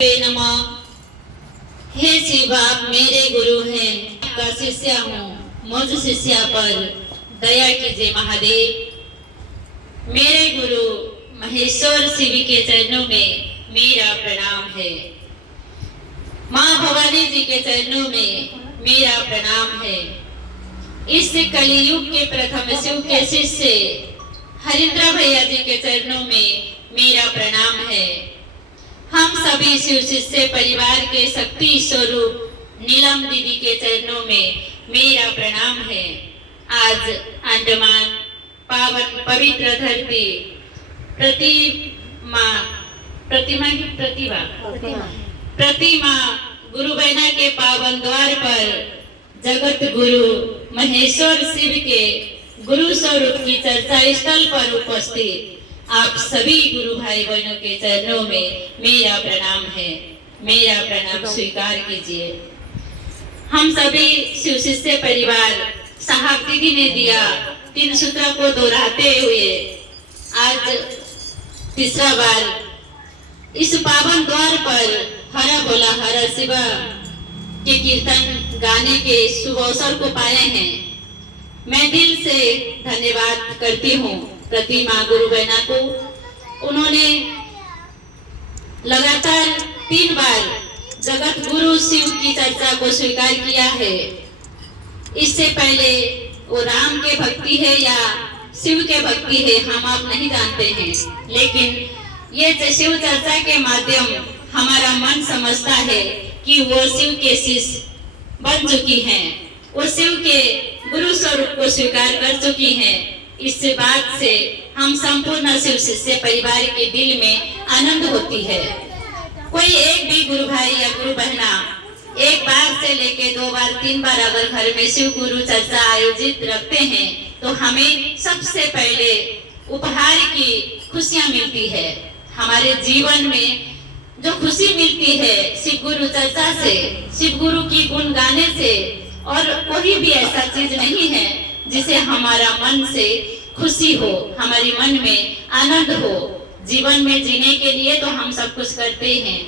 नमः। हे शिव, आप मेरे गुरु हैं, का शिष्य हूँ, मुझ शिष्य पर दया कीजिए महादेव। मेरे गुरु महेश्वर शिव के चरणों में मेरा प्रणाम है। माँ भवानी जी के चरणों में मेरा प्रणाम है। इस कलियुग के प्रथम शिव के शिष्य हरिंद्र भैया जी के चरणों में मेरा प्रणाम है। हम सभी शिव शिष्य परिवार के शक्ति स्वरूप नीलम दीदी के चरणों में मेरा प्रणाम है। आज अंडमान पावन पवित्र धरती प्रतिमा गुरु बहना के पावन द्वार पर जगत गुरु महेश्वर शिव के गुरु स्वरूप की चर्चा स्थल पर उपस्थित आप सभी गुरु भाई बहनों के चरणों में मेरा प्रणाम है। मेरा प्रणाम स्वीकार कीजिए। हम सभी शिव शिष्य परिवार साहब दीदी ने दिया 3 सूत्र को दोहराते हुए आज तीसरा बार इस पावन द्वार पर हरा बोला हरा शिवा के कीर्तन गाने के शुभ अवसर को पाए हैं। मैं दिल से धन्यवाद करती हूँ प्रतिमा गुरु बहना को। उन्होंने लगातार 3 बार जगत गुरु शिव की चर्चा को स्वीकार किया है। इससे पहले वो राम के भक्ति है या शिव के भक्ति है हम आप नहीं जानते हैं, लेकिन ये शिव चर्चा के माध्यम हमारा मन समझता है कि वो शिव के शिष्य बन चुकी हैं, वो शिव के गुरु स्वरूप को स्वीकार कर चुकी हैं। इस बात से हम संपूर्ण शिव शिष्य परिवार के दिल में आनंद होती है। कोई एक भी गुरु भाई या गुरु बहना एक बार से लेके 2 बार 3 बार अगर घर में शिव गुरु चर्चा आयोजित रखते हैं तो हमें सबसे पहले उपहार की खुशियां मिलती है। हमारे जीवन में जो खुशी मिलती है शिव गुरु चर्चा से, शिव गुरु की गुण गाने से, और कोई भी ऐसा चीज नहीं है जिसे हमारा मन से खुशी हो, हमारी मन में आनंद हो। जीवन में जीने के लिए तो हम सब कुछ करते हैं,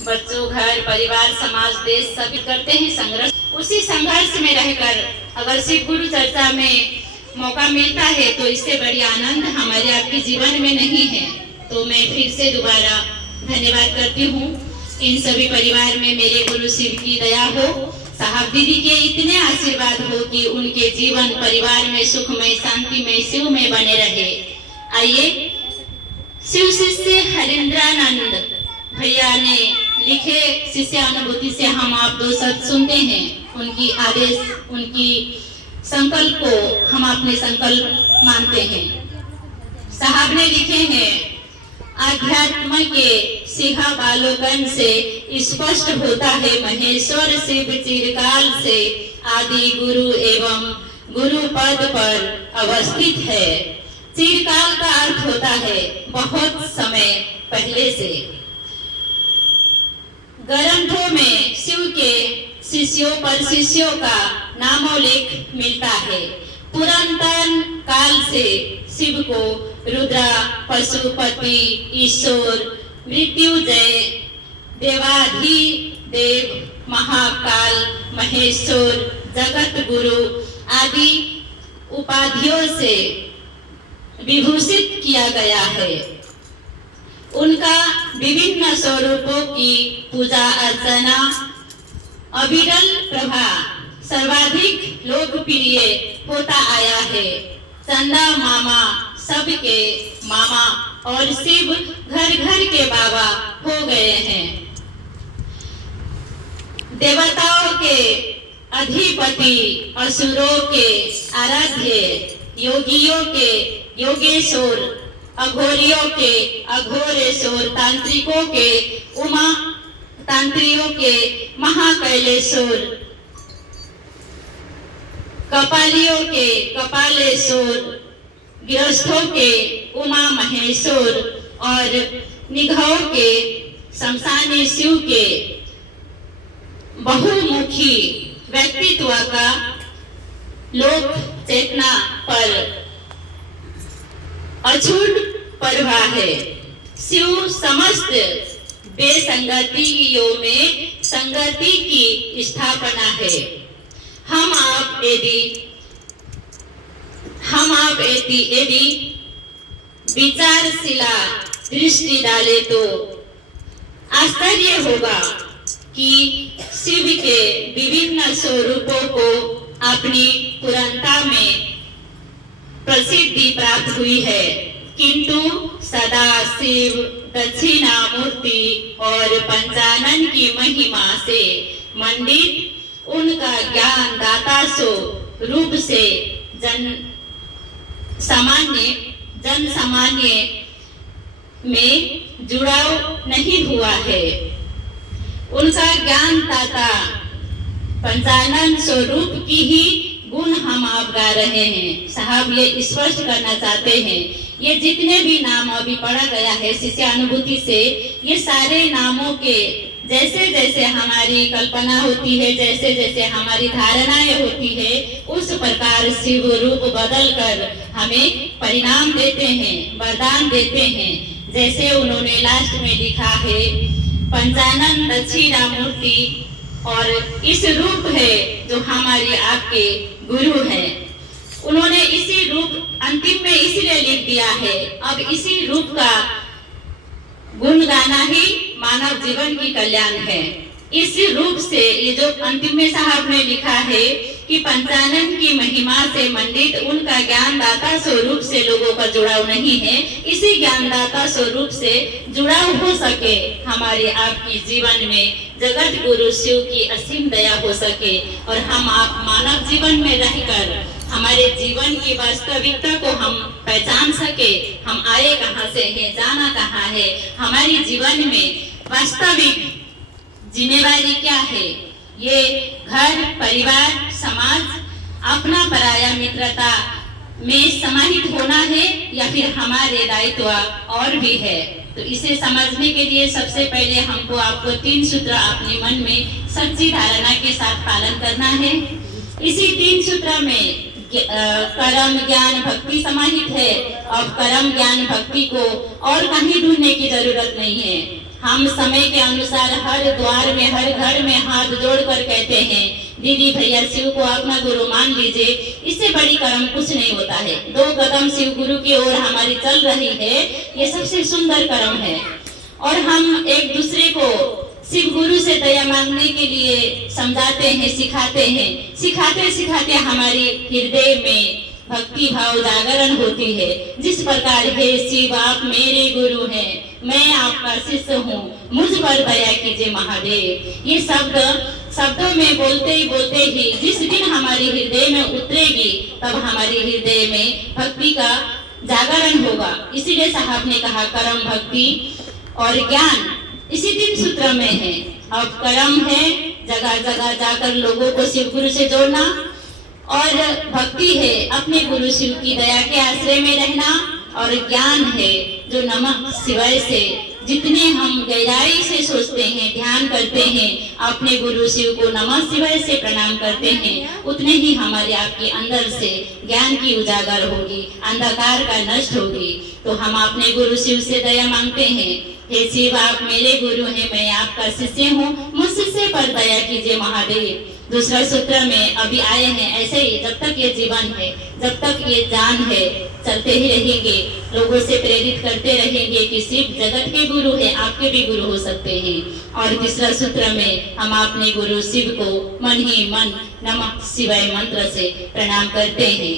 बच्चों, घर, परिवार, समाज, देश सभी करते हैं संघर्ष। उसी संघर्ष में रहकर अगर शिव गुरु चर्चा में मौका मिलता है तो इससे बड़ी आनंद हमारे आपके जीवन में नहीं है। तो मैं फिर से दोबारा धन्यवाद करती हूँ। इन सभी परिवार में मेरे गुरु शिव की दया हो, साहब दीदी के इतने आशीर्वाद हो कि उनके जीवन परिवार में सुखमय, शांतिमय, शिवमय बने रहे। आइए शिव शिष्य हरिंद्रानंद भैया ने लिखे शिष्य अनुभूति से हम आप 2 शब्द सुनते हैं। उनकी आदेश, उनकी संकल्प को हम अपने संकल्प मानते हैं। साहब ने लिखे हैं, आध्यात्म के सिंहावलोकन से स्पष्ट होता है महेश्वर शिव चिरकाल से आदि गुरु एवं गुरु पद पर अवस्थित है। चिरकाल का अर्थ होता है बहुत समय पहले से। ग्रंथों में शिव के शिष्यों पर शिष्यों का नामोल्लेख मिलता है। पुरातन काल से शिव को रुद्रा, पशुपति, ईश्वर, मृत्युंजय, देवाधिदेव, महाकाल, महेश्वर, जगत गुरु आदि उपाधियों से विभूषित किया गया है। उनका विभिन्न स्वरूपों की पूजा अर्चना अविरल प्रभाव सर्वाधिक लोकप्रिय होता आया है। चंदा मामा सबके मामा और शिव घर घर के बाबा हो गए हैं। देवताओं के अधिपति, असुरों के आराध्य, योगियों के योगेश्वर, अघोरियों के अघोरेश्वर, तांत्रिकों के उमा तांत्रियों के महाकैलेश्वर, कपालियों के कपालेश्वर, गृहस्थों के उमा महेश्वर और निघाओं के शमशानी शिव के बहुमुखी व्यक्तित्व का लोक चेतना पर अछूट प्रभाव है। शिव समस्त बेसंगतियों में संगति की स्थापना है। हम आप यदि विचारशीला दृष्टि डाले तो आश्चर्य होगा कि शिव के विभिन्न स्वरूपों को अपनी पुराणता में प्रसिद्धि प्राप्त हुई है, किंतु सदा शिव दक्षिणामूर्ति और पंचानन की महिमा से मंडित उनका ज्ञान दाता रूप से जन सामान्य में जुड़ाव नहीं हुआ है। उनका ज्ञान दाता पंचानन स्वरूप की ही गुण हम आप गा रहे हैं। साहब ये स्पष्ट करना चाहते हैं, ये जितने भी नाम अभी पढ़ा गया है शिष्यानुभूति से, ये सारे नामों के जैसे जैसे हमारी कल्पना होती है, जैसे जैसे हमारी धारणाएं होती है, उस प्रकार शिव रूप बदल कर हमें परिणाम देते हैं, वरदान देते हैं। जैसे उन्होंने लास्ट में लिखा है, पंचानन दक्षिणामूर्ति, और इस रूप है जो हमारी आपके गुरु हैं। उन्होंने इसी रूप अंतिम में इसलिए लिख दिया है, अब इसी रूप का गुण गाना ही मानव जीवन की कल्याण है। इस रूप से ये जो अंतिम में साहब ने लिखा है कि पंचानन की महिमा से मंडित उनका ज्ञानदाता स्वरूप से लोगों का जुड़ाव नहीं है, इसी ज्ञानदाता स्वरूप से जुड़ाव हो सके, हमारे आपकी जीवन में जगत गुरु शिव की असीम दया हो सके, और हम आप मानव जीवन में रहकर हमारे जीवन की वास्तविकता को हम पहचान सके। हम आए कहाँ से हैं, जाना कहाँ है, हमारी जीवन में वास्तविक जिम्मेवारी क्या है, ये घर, परिवार, समाज, अपना पराया मित्रता में समाहित होना है या फिर हमारे दायित्व और भी है। तो इसे समझने के लिए सबसे पहले हमको आपको 3 सूत्र अपने मन में सच्ची धारणा के साथ पालन करना है। इसी 3 सूत्र में कर्म ज्ञान भक्ति समाहित है। अब कर्म ज्ञान भक्ति को और कहीं ढूंढने की जरूरत नहीं है। हम समय के अनुसार हर द्वार में, हर घर में हाथ जोड़कर कहते हैं, दीदी भैया शिव को अपना गुरु मान लीजिए। इससे बड़ी कर्म कुछ नहीं होता है। 2 कदम शिव गुरु की ओर हमारी चल रही है, ये सबसे सुंदर कर्म है। और हम एक दूसरे को शिव गुरु से दया मांगने के लिए समझाते हैं, सिखाते हैं। सिखाते सिखाते हमारी हृदय में भक्ति भाव जागरण होती है। जिस प्रकार हे शिव आप मेरे गुरु हैं, मैं आपका शिष्य हूँ, मुझ पर दया कीजिए महादेव। ये शब्दों में बोलते ही जिस दिन हमारे हृदय में उतरेगी, तब हमारे हृदय में भक्ति का जागरण होगा। इसीलिए साहब ने कहा कर्म, भक्ति और ज्ञान इसी 3 सूत्र में है। अब कर्म है जगह जगह जाकर लोगों को शिव गुरु से जोड़ना, और भक्ति है अपने गुरु शिव की दया के आश्रय में रहना, और ज्ञान है जो नमः शिवाय से जितने हम गहराई से सोचते हैं, ध्यान करते हैं, अपने गुरु शिव को नमः शिवाय से प्रणाम करते हैं, उतने ही हमारे आपके अंदर से ज्ञान की उजागर होगी, अंधकार का नष्ट होगी। तो हम अपने गुरु शिव से दया मांगते हैं, हे शिव आप मेरे गुरु हैं, मैं आपका शिष्य हूँ, मुझ शिष्य पर दया कीजिए महादेव। दूसरा सूत्र में अभी आए हैं, ऐसे ही जब तक ये जीवन है, जब तक ये जान है, चलते ही रहेंगे, लोगों से प्रेरित करते रहेंगे कि शिव जगत के गुरु है, आपके भी गुरु हो सकते हैं। और तीसरा सूत्र में हम अपने गुरु शिव को मन ही मन नमः शिवाय मंत्र से प्रणाम करते हैं।